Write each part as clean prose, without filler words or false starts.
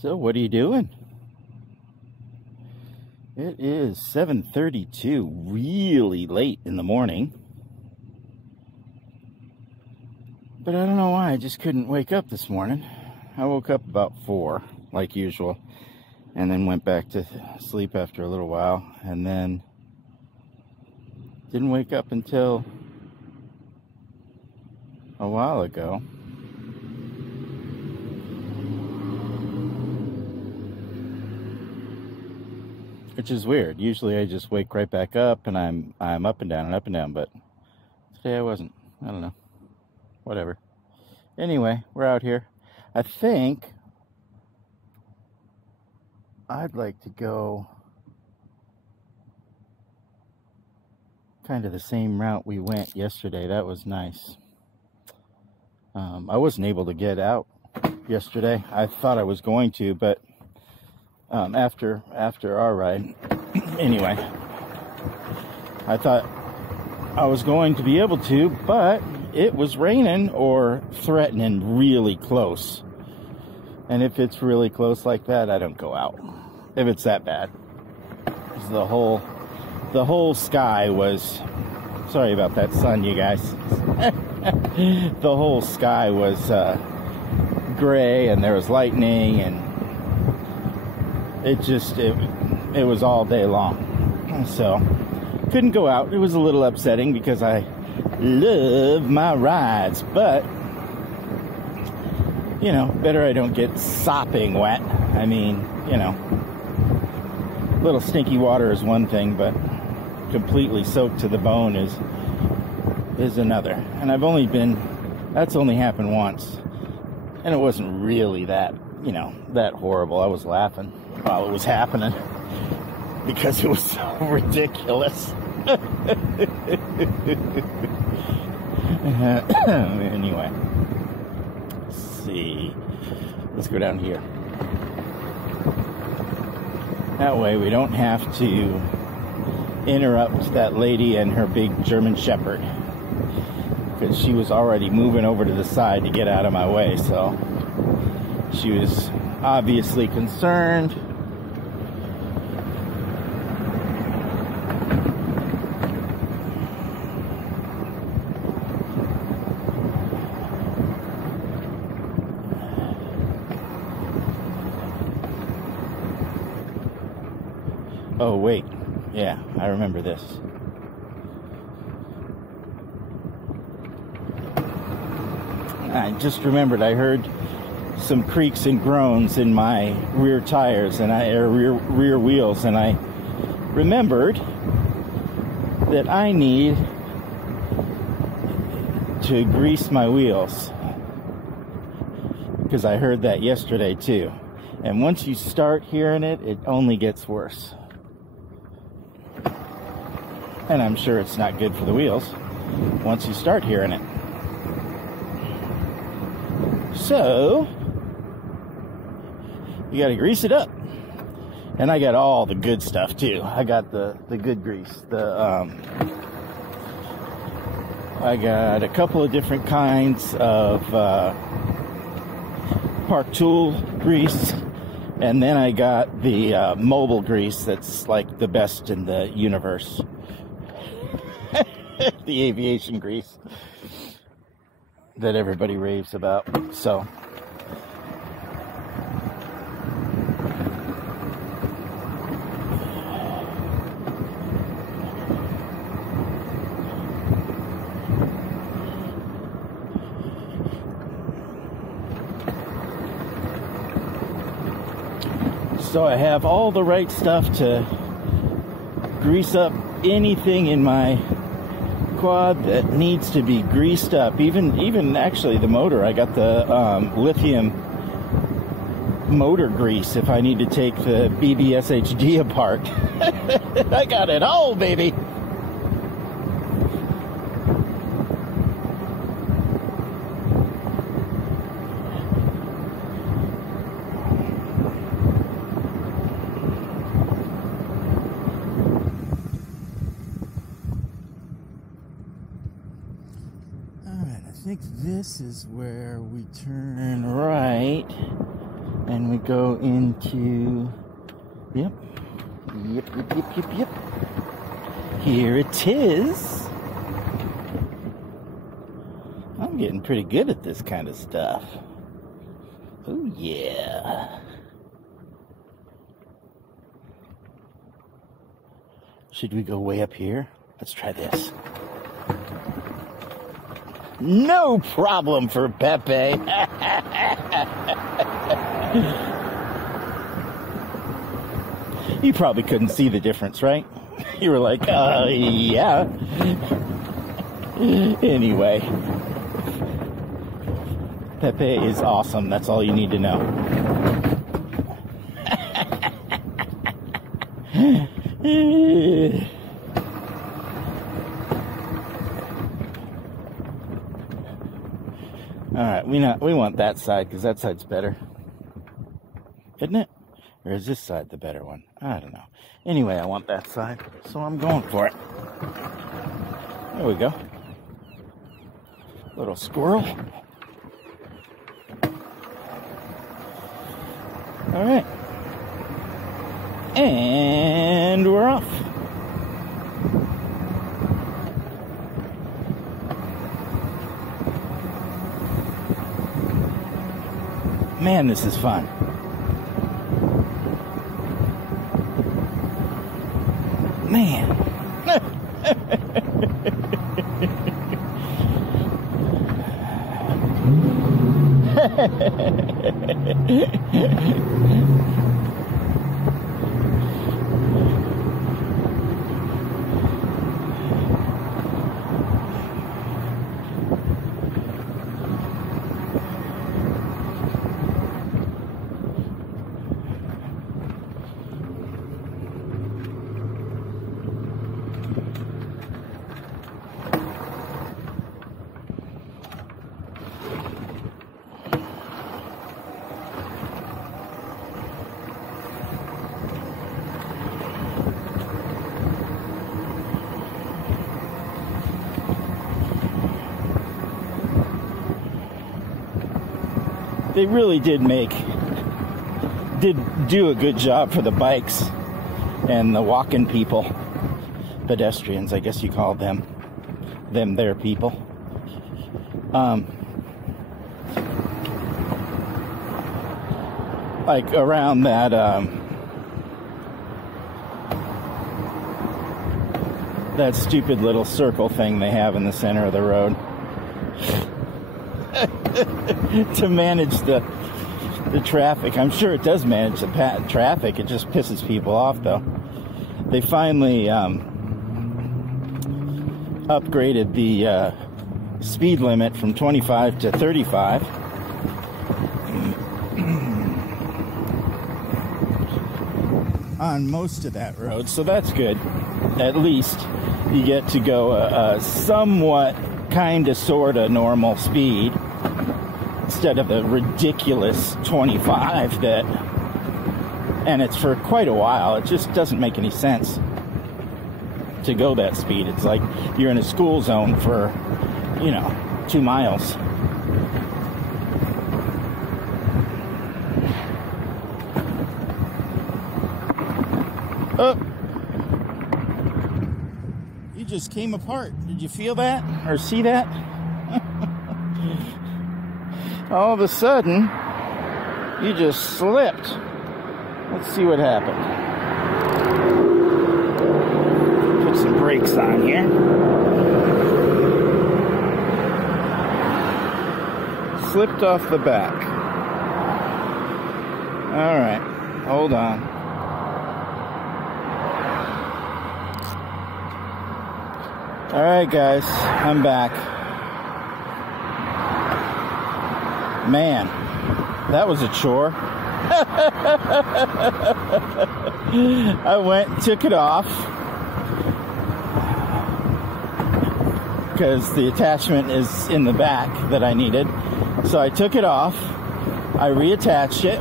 So what are you doing? It is 7:32, really late in the morning. But I don't know why, I just couldn't wake up this morning. I woke up about 4, like usual, and then went back to sleep after a little while, and then didn't wake up until a while ago. Which is weird. Usually I just wake right back up and I'm up and down, but today I wasn't. I don't know. Whatever. Anyway, we're out here. I think I'd like to go kind of the same route we went yesterday. That was nice. I wasn't able to get out yesterday. I thought I was going to, but after our ride, anyway, I thought I was going to be able to, but it was raining or threatening really close. And if it's really close like that, I don't go out. If it's that bad. The whole sky was, sorry about that sun, you guys. The whole sky was gray, and there was lightning, and it was all day long. So couldn't go out. It was a little upsetting because I love my rides, but you know, better I don't get sopping wet. I mean, you know, a little stinky water is one thing, but completely soaked to the bone is another. And that's only happened once, and it wasn't really that, you know, that horrible. I was laughing while it was happening because it was so ridiculous. Anyway, let's see. Let's go down here. That way we don't have to interrupt that lady and her big German Shepherd, because she was already moving over to the side to get out of my way, so she was obviously concerned. Oh, wait. Yeah, I remember this. I just remembered I heard some creaks and groans in my rear tires and rear wheels, and I remembered that I need to grease my wheels, because I heard that yesterday too. And once you start hearing it, it only gets worse. And I'm sure it's not good for the wheels once you start hearing it. So you got to grease it up. And I got all the good stuff too. I got the good grease. I got a couple of different kinds of Park Tool grease. And then I got the mobile grease that's like the best in the universe. The aviation grease that everybody raves about. So I have all the right stuff to grease up anything in my quad that needs to be greased up. Even actually the motor. I got the lithium motor grease if I need to take the BBSHD apart. I got it all, baby. I think this is where we turn right And we go into, yep. Here it is. I'm getting pretty good at this kind of stuff. Oh yeah. Should we go way up here? Let's try this. No problem for Pepe. You probably couldn't see the difference, right? You were like, yeah. Anyway. Pepe is awesome. That's all you need to know. Alright, we want that side because that side's better. Isn't it? Or is this side the better one? I don't know. Anyway, I want that side, so I'm going for it. There we go. Little squirrel. Alright. And we're off. Man, this is fun. Man. They really did do a good job for the bikes and the walking people, pedestrians, I guess you call them their people. Like around that stupid little circle thing they have in the center of the road. To manage the traffic. I'm sure it does manage the traffic. It just pisses people off, though. They finally upgraded the speed limit from 25 to 35. On most of that road, so that's good. At least you get to go a somewhat kind of sort of normal speed instead of the ridiculous 25 that, and it's for quite a while. It just doesn't make any sense to go that speed. It's like you're in a school zone for, 2 miles. Oh, you just came apart. Did you feel that or see that? All of a sudden, you just slipped. Let's see what happened. Put some brakes on here. Slipped off the back. All right, hold on. All right, guys, I'm back. Man, that was a chore. I went, took it off because the attachment is in the back that I needed. So I took it off, I reattached it,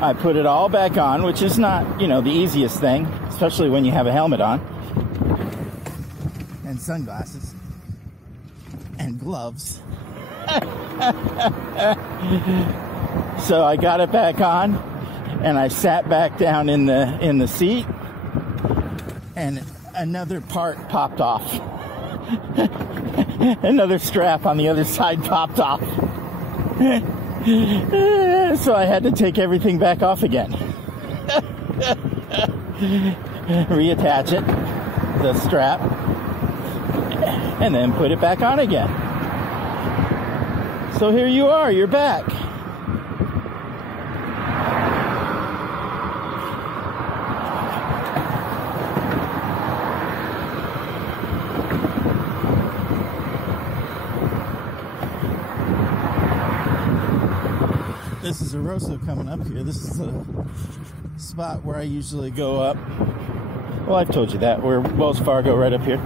I put it all back on, which is not, the easiest thing, especially when you have a helmet on. And sunglasses. And gloves. So I got it back on, and I sat back down in the seat, and another part popped off. Another strap on the other side popped off. So I had to take everything back off again. Reattach it, the strap, and then put it back on again. So here you are, you're back. This is a Rosso coming up here. This is a spot where I usually go up. Well, I've told you that. We're Wells Fargo right up here.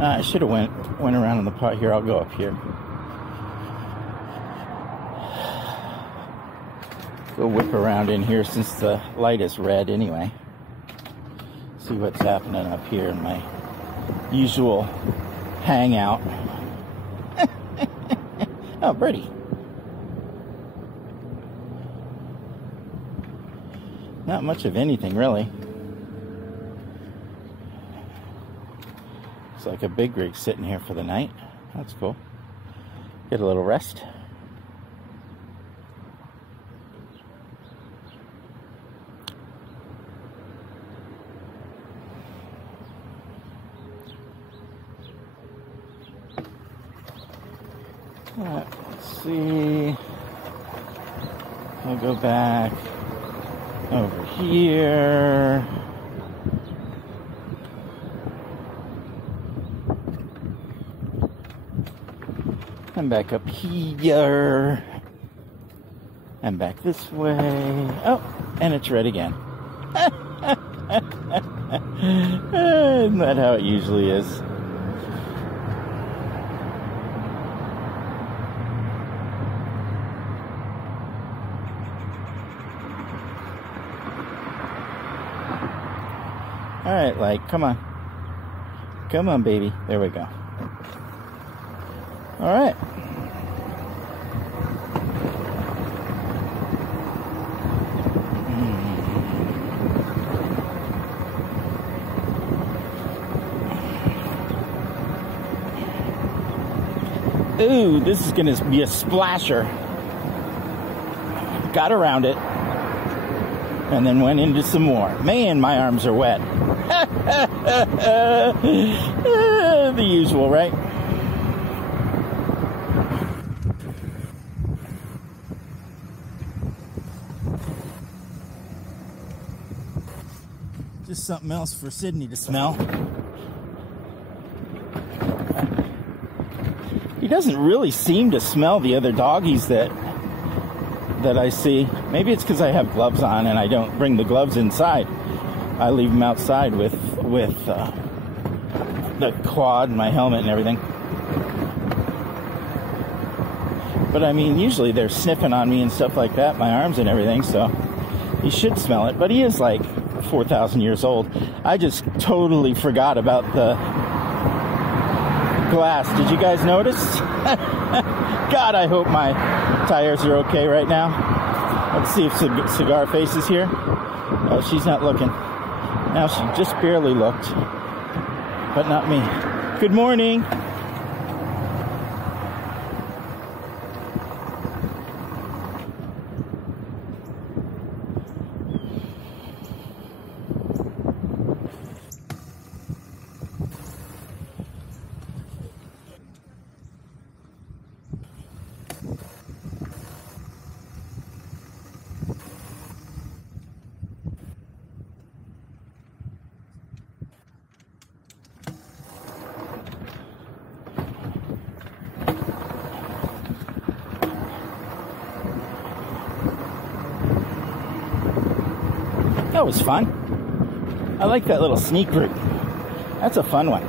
I should have went around in the part here. I'll go up here. Go whip around in here since the light is red anyway. See what's happening up here in my usual hangout. Oh, Birdie. Not much of anything, really. It's like a big rig sitting here for the night. That's cool. Get a little rest. Alright, let's see. I'll go back over here. I'm back up here. I'm back this way. Oh, and it's red again. Isn't that how it usually is? Alright, like, come on. Come on, baby. There we go. Alright. Ooh, this is going to be a splasher. Got around it. And then went into some more. Man, my arms are wet. The usual, right? Just something else for Sydney to smell. He doesn't really seem to smell the other doggies that I see. Maybe it's because I have gloves on and I don't bring the gloves inside. I leave them outside with the quad and my helmet and everything. But I mean, usually they're sniffing on me and stuff like that, my arms and everything, so he should smell it. But he is like 4,000 years old. I just totally forgot about the glass. Did you guys notice? God, I hope my tires are okay right now. Let's see if Cigar Face is here. Oh, she's not looking. Now she just barely looked, but not me. Good morning. That was fun. I like that little sneak route. That's a fun one.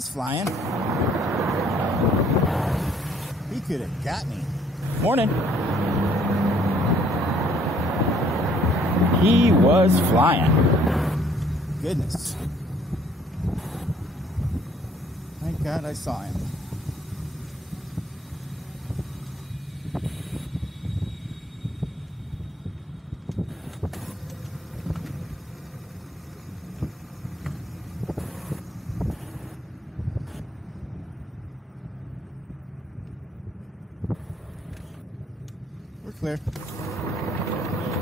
he's flying. He could have got me. Morning. He was flying. Goodness. Thank God I saw him. We're clear.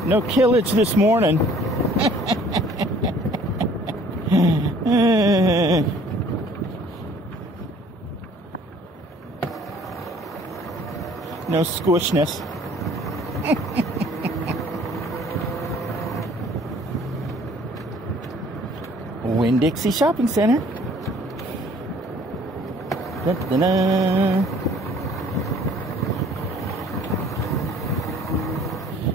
No killage this morning. No squishness. Winn-Dixie Shopping Center. Da-da-da.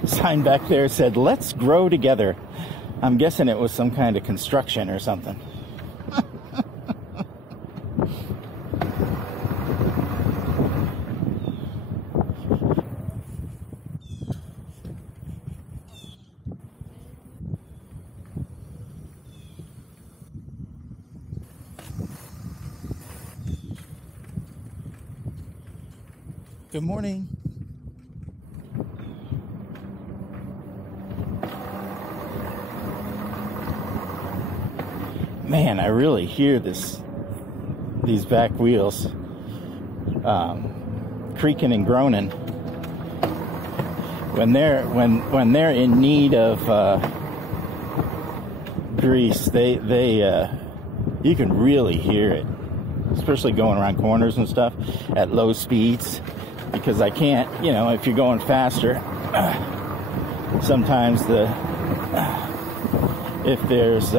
Sign back there said, "Let's grow together." I'm guessing it was some kind of construction or something. Good morning. Man, I really hear these back wheels creaking and groaning when they're in need of grease. They you can really hear it, especially going around corners and stuff at low speeds, because I can't, if you're going faster, sometimes if there's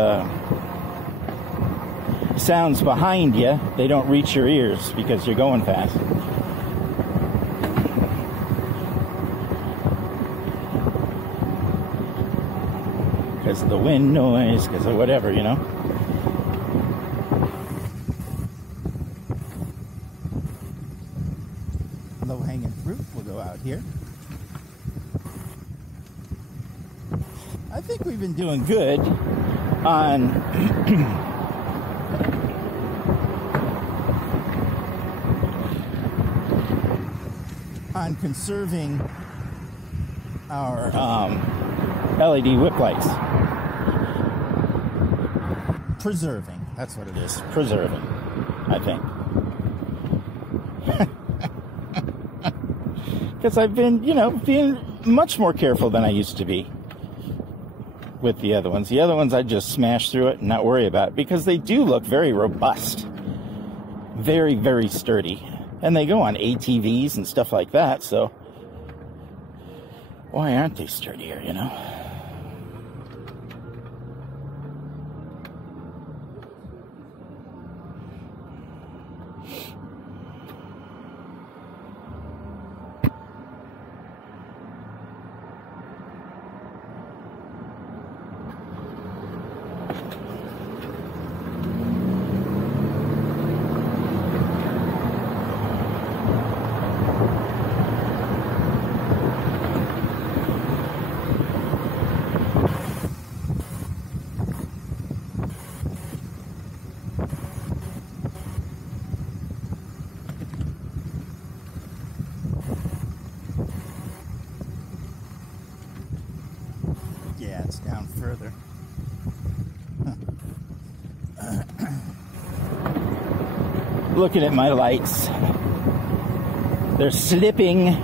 sounds behind you, they don't reach your ears because you're going fast. Because of the wind noise, because of whatever, Low-hanging fruit will go out here. I think we've been doing good on conserving our LED whip lights. Preserving, that's what it is. Preserving, I think. Because I've been, being much more careful than I used to be with the other ones. The other ones I just smash through it and not worry about it, because they do look very robust. Very, very sturdy. And they go on ATVs and stuff like that, so why aren't they sturdier, Yeah, it's down further. Looking at my lights. They're slipping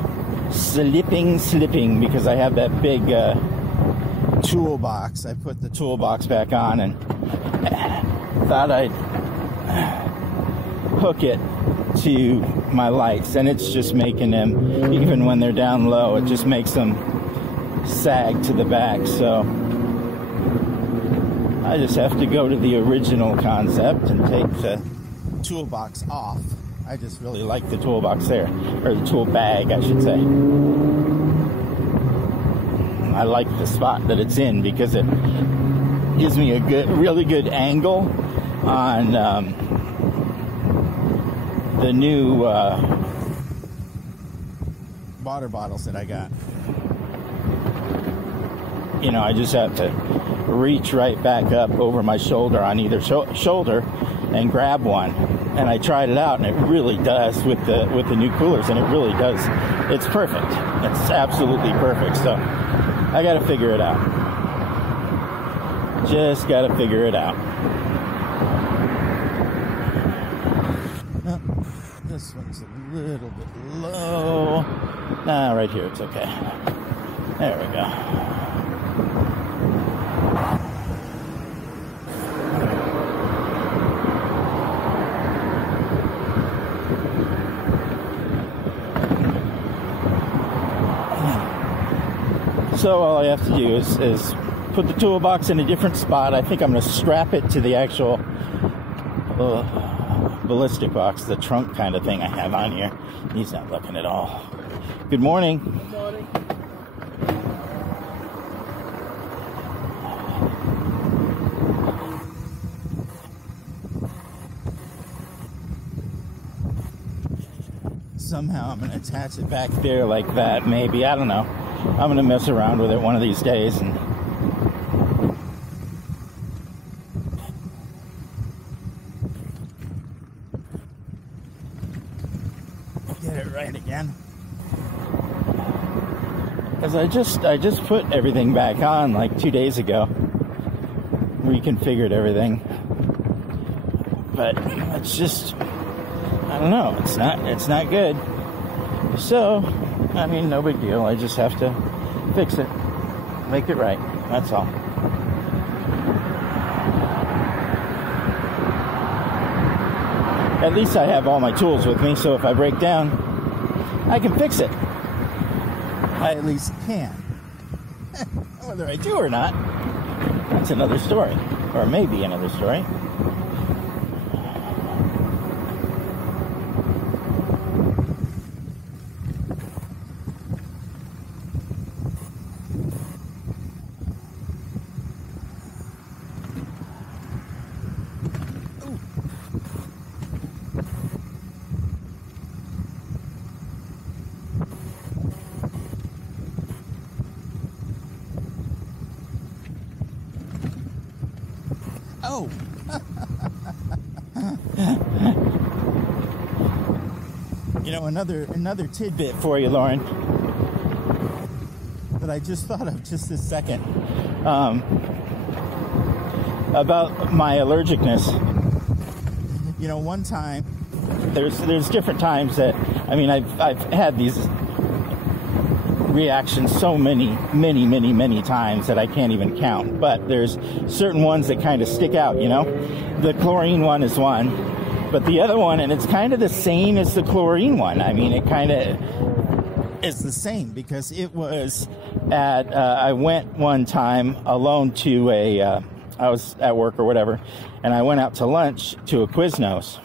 because I have that big toolbox. I put the toolbox back on and thought I'd hook it to my lights, and it's just making them, even when they're down low, it just makes them sag to the back. So I just have to go to the original concept and take the toolbox off. I just really like the toolbox there, or the tool bag, I should say. I like the spot that it's in because it gives me a really good angle on the new water bottles that I got. You know, I just have to reach right back up over my shoulder on either shoulder and grab one. And I tried it out, and it really does with the new coolers, and it really does. It's perfect. It's absolutely perfect. So I got to figure it out. Just got to figure it out. Oh, this one's a little bit low. Nah, right here, it's okay. There we go. So all I have to do is put the toolbox in a different spot. I think I'm going to strap it to the actual ballistic box, the trunk kind of thing I have on here. He's not looking at all. Good morning. Good morning. Somehow I'm going to attach it back there like that, maybe. I don't know. I'm going to mess around with it one of these days and get it right again. Because I just put everything back on like 2 days ago. Reconfigured everything. But it's just, I don't know, it's not good. So, I mean, no big deal. I just have to fix it, make it right. That's all. At least I have all my tools with me, so if I break down, I can fix it. I at least can. Whether I do or not, that's another story. Or maybe another story. Oh! You know, another tidbit for you, Lauren, that I just thought of just this second, about my allergicness. You know, one time, there's different times that, I mean, I've had these reactions so many times that I can't even count, but there's certain ones that kind of stick out, you know. The chlorine one is one, but the other one, and it's kind of the same as the chlorine one. I mean, it kind of is the same because it was at, I went one time alone to I was at work or whatever, and I went out to lunch to a Quiznos.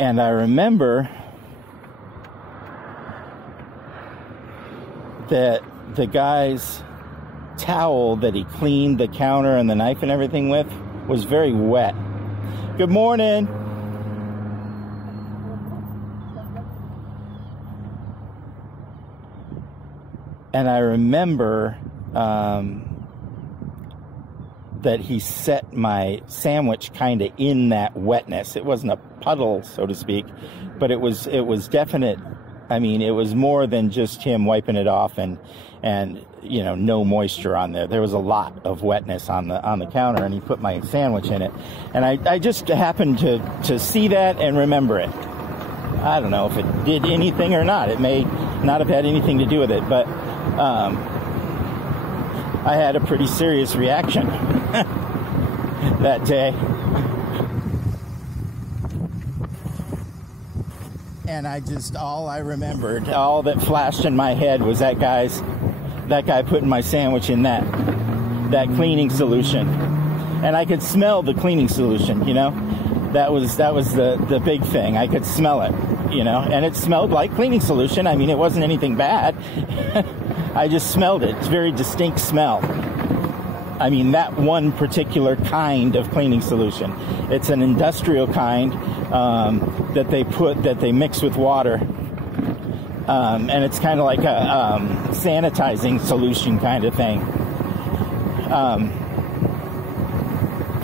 And I remember that the guy's towel that he cleaned the counter and the knife and everything with was very wet. Good morning. And I remember that he set my sandwich kind of in that wetness. It wasn't a puddle, so to speak, but it was definite. I mean, it was more than just him wiping it off and you know, no moisture on there. There was a lot of wetness on the counter, and he put my sandwich in it. And I just happened to see that and remember it. I don't know if it did anything or not. It may not have had anything to do with it, but I had a pretty serious reaction that day. And all I remembered, all that flashed in my head was that guy putting my sandwich in that cleaning solution. And I could smell the cleaning solution, you know. That was the big thing. I could smell it, you know, and it smelled like cleaning solution. I mean, it wasn't anything bad. I just smelled it. It's a very distinct smell. I mean that one particular kind of cleaning solution. It's an industrial kind that they mix with water, and it's kind of like a sanitizing solution kind of thing.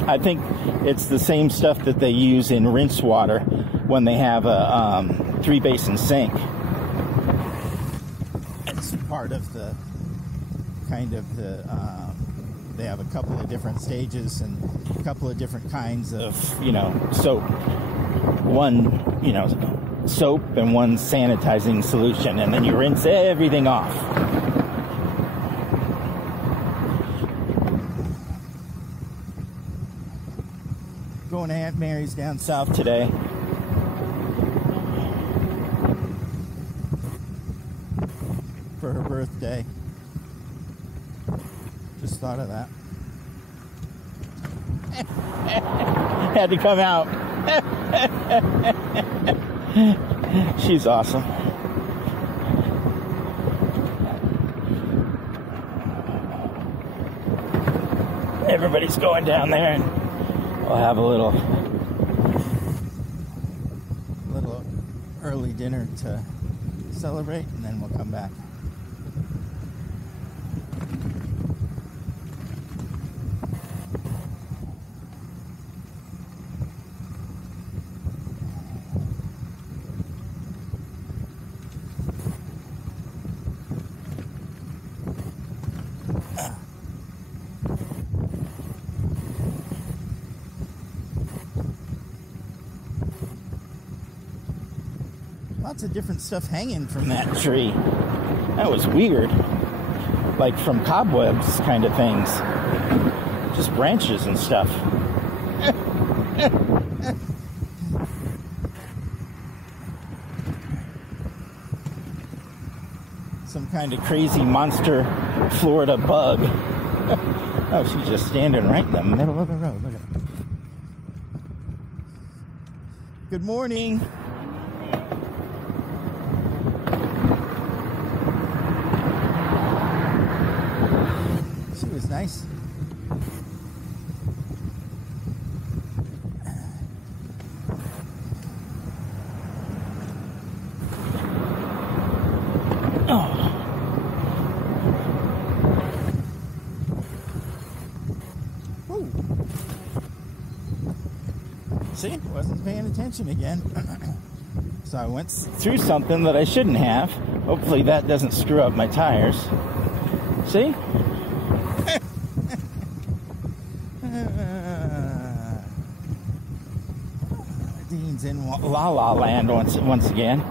I think it's the same stuff that they use in rinse water when they have a 3-basin sink. It's part of the they have a couple of different stages and a couple of different kinds of, soap. One, soap and one sanitizing solution, and then you rinse everything off. Going to Aunt Mary's down south today. For her birthday. Just thought of that. Had to come out. She's awesome. Everybody's going down there, and we'll have a little early dinner to celebrate, and then we'll come back. Lots of different stuff hanging from that tree. That was weird. Like from cobwebs kind of things. Just branches and stuff. Some kind of crazy monster Florida bug. Oh, she's just standing right in the middle of the road. Look at her. Good morning. She was nice. Oh. Ooh. See, wasn't paying attention again. So I went through something that I shouldn't have. Hopefully that doesn't screw up my tires. See? Dean's in La La Land once again.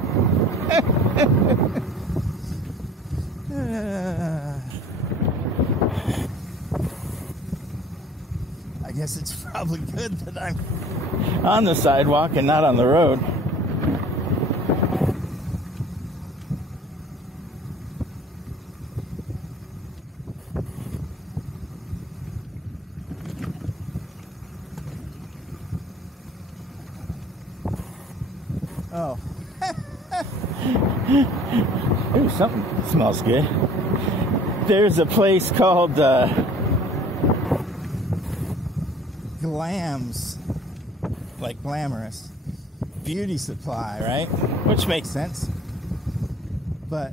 I guess it's probably good that I'm on the sidewalk and not on the road. Oh. Ooh, something smells good. There's a place called Glams, like glamorous beauty supply, right? Which makes sense. But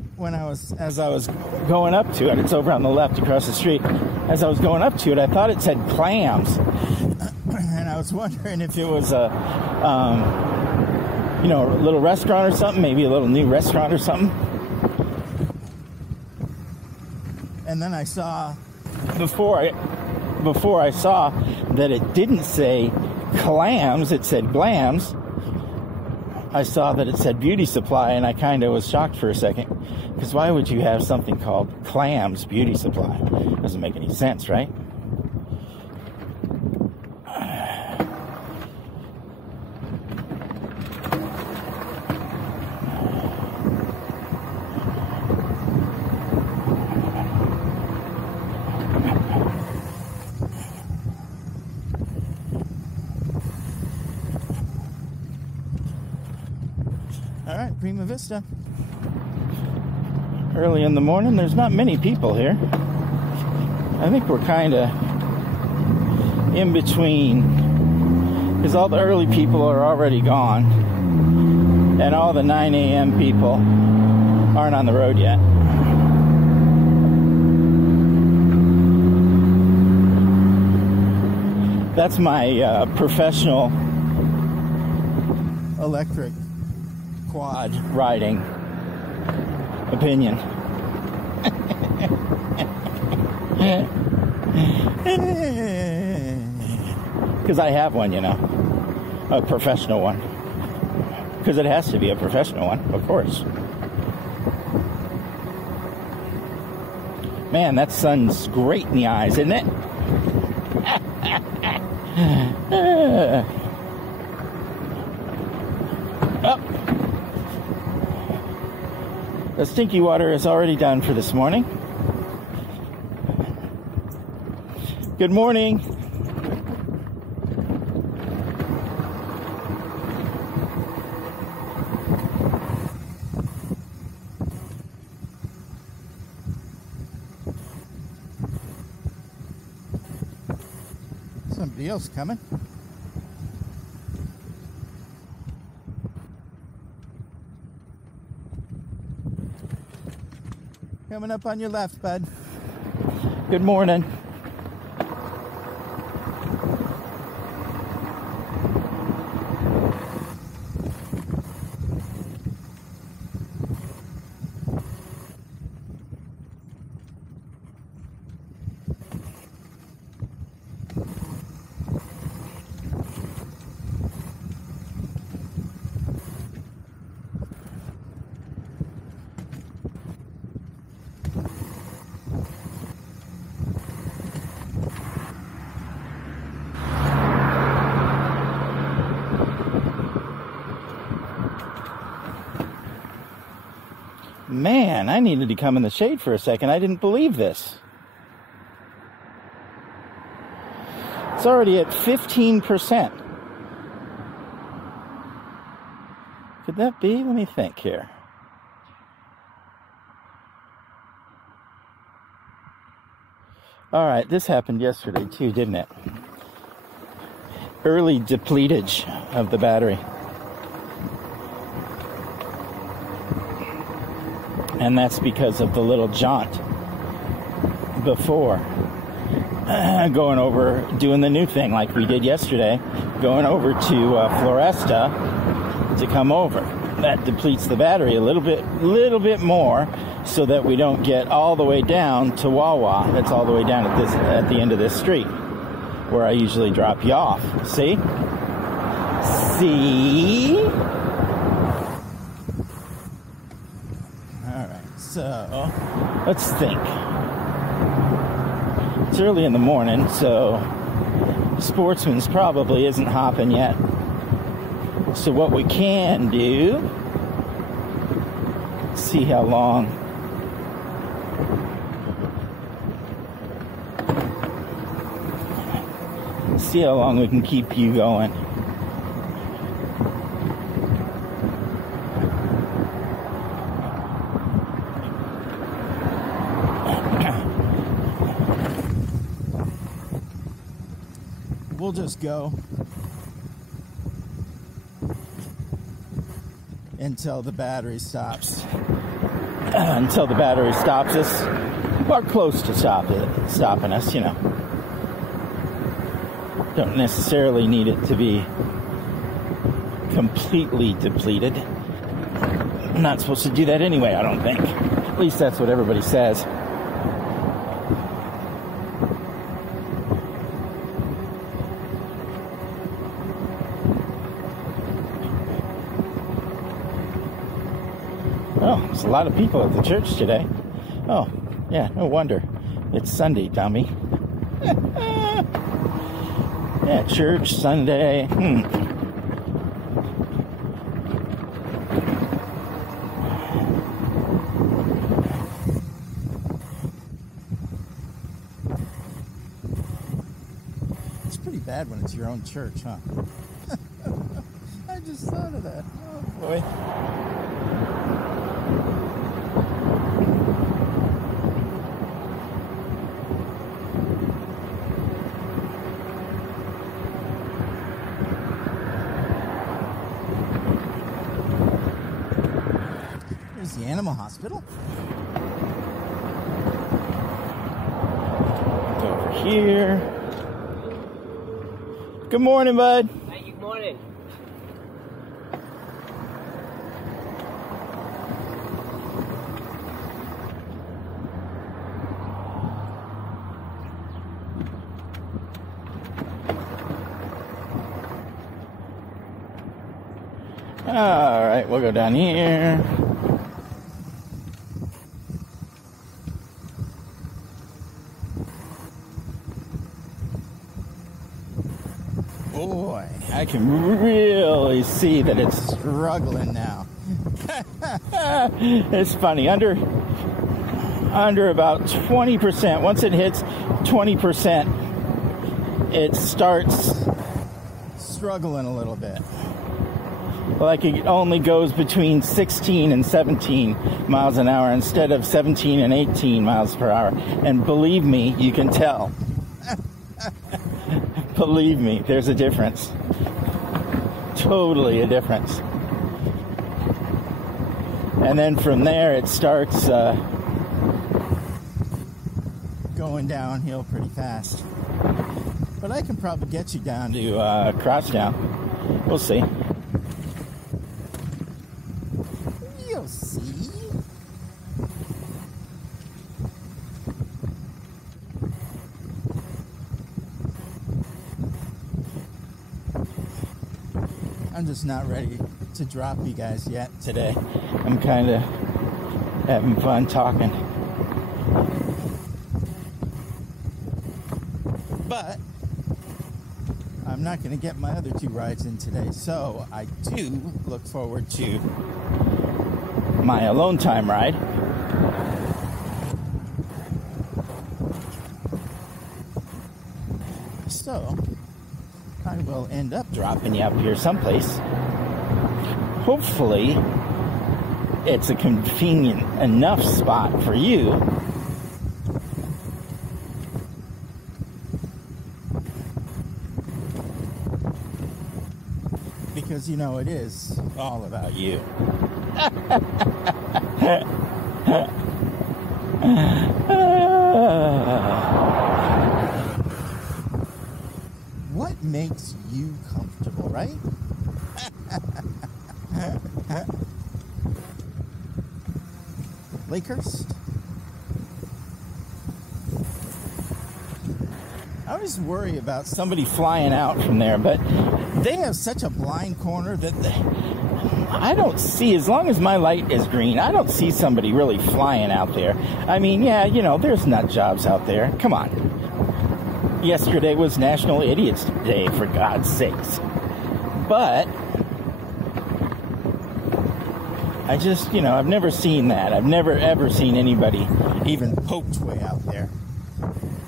as I was going up to it, it's over on the left across the street. As I was going up to it, I thought it said clams, and I was wondering if it was a a little restaurant or something, maybe a little new restaurant or something. And then I saw, before I saw that it didn't say clams, it said glams, I saw that it said beauty supply, and I kind of was shocked for a second. Because why would you have something called clams beauty supply? Doesn't make any sense, right? All right, Prima Vista. Early in the morning, there's not many people here. I think we're kind of in between, because all the early people are already gone, and all the 9 a.m. people aren't on the road yet. That's my professional electric quad riding opinion. Because I have one, you know, a professional one. Because it has to be a professional one, of course. Man, that sun's great in the eyes, isn't it? Oh. The stinky water is already done for this morning. Good morning. Somebody else coming. Coming up on your left, bud. Good morning. Man, I needed to come in the shade for a second. I didn't believe this. It's already at 15%. Could that be? Let me think here. All right, this happened yesterday too, didn't it? Early depletage of the battery. And that's because of the little jaunt before going over, doing the new thing like we did yesterday, going over to Floresta to come over. That depletes the battery a little bit more, so that we don't get all the way down to Wawa. That's all the way down at the end of this street, where I usually drop you off. See? See? So, let's think. It's early in the morning, so Sportsman's probably isn't hopping yet. So what we can do, see how long we can keep you going. We'll just go until the battery stops. Until the battery stops us, or close to stopping us, you know. Don't necessarily need it to be completely depleted. I'm not supposed to do that anyway, I don't think. At least that's what everybody says. Oh, there's a lot of people at the church today. Oh, yeah, no wonder. It's Sunday, dummy. Yeah, church, Sunday. It's pretty bad when it's your own church, huh? I just thought of that. Oh, boy. animal hospital. Over here. Good morning, bud. Hey, good morning. All right, we'll go down here. Boy, I can really see that it's struggling now. It's funny, under about 20%, once it hits 20%, it starts struggling a little bit. Like it only goes between 16 and 17 miles an hour instead of 17 and 18 miles per hour. And believe me, you can tell. Believe me, there's a difference. Totally a difference. And then from there, it starts going downhill pretty fast. But I can probably get you down to Crosstown. We'll see. You'll see. I'm just not ready to drop you guys yet today. I'm kind of having fun talking. But I'm not going to get my other 2 rides in today, so I do look forward to my alone time ride. So I will end up dropping you up here someplace. Hopefully it's a convenient enough spot for you. Because, you know, it is all about you. What makes you comfortable, right? Lakehurst? I always worry about somebody flying out from there, but they have such a blind corner that I don't see, as long as my light is green, I don't see somebody really flying out there. I mean, yeah, you know, there's nut jobs out there. Come on. Yesterday was National Idiots Day, for God's sakes. But I just, you know, I've never seen that. I've never, ever seen anybody even poked way out there.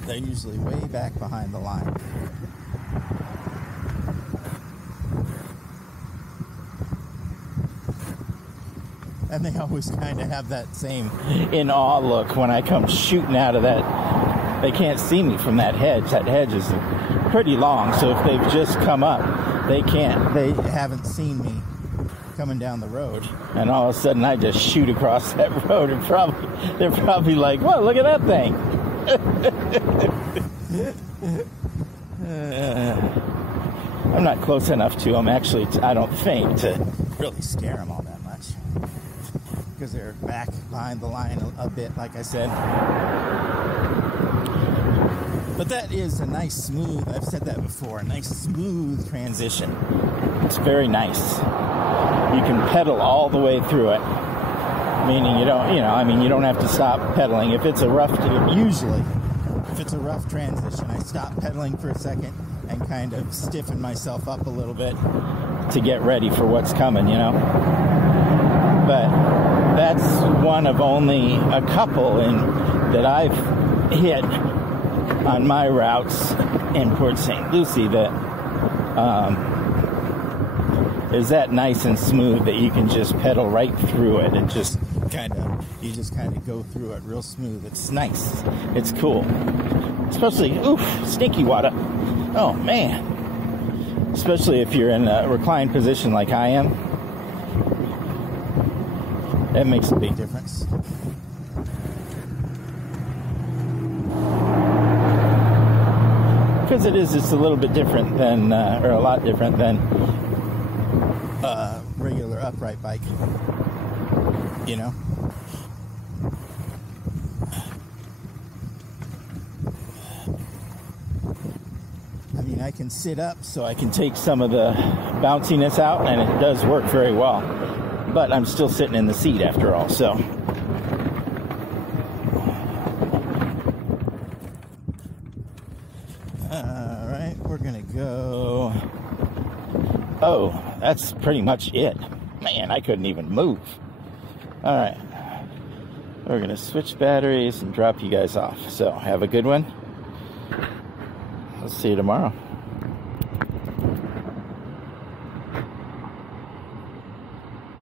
They're usually way back behind the line. And they always kind of have that same in-awe look when I come shooting out of that. They can't see me from that hedge. That hedge is pretty long, so if they've just come up, they haven't seen me coming down the road. And all of a sudden, I just shoot across that road, and they're probably like, "Whoa, look at that thing!" I'm not close enough to them, actually, I don't think, to really scare them all that much. Because they're back behind the line a bit, like I said. But that is a nice smooth, I've said that before, a nice smooth transition. It's very nice. You can pedal all the way through it. Meaning you don't have to stop pedaling. If it's a rough transition, I stop pedaling for a second and kind of stiffen myself up a little bit to get ready for what's coming, you know. But that's one of only a couple that I've hit on my routes in Port St. Lucie that is that nice and smooth that you can just pedal right through it and just kind of go through it real smooth. It's nice. It's cool. Especially, stinky water. Oh, man. Especially if you're in a reclined position like I am. It makes a big difference. Because it's a little bit different than, or a lot different than regular upright bike, you know? I mean, I can sit up so I can take some of the bounciness out, and it does work very well. But I'm still sitting in the seat after all, so. Alright, we're gonna go. Oh, that's pretty much it. Man, I couldn't even move. Alright. We're gonna switch batteries and drop you guys off. So, have a good one. I'll see you tomorrow.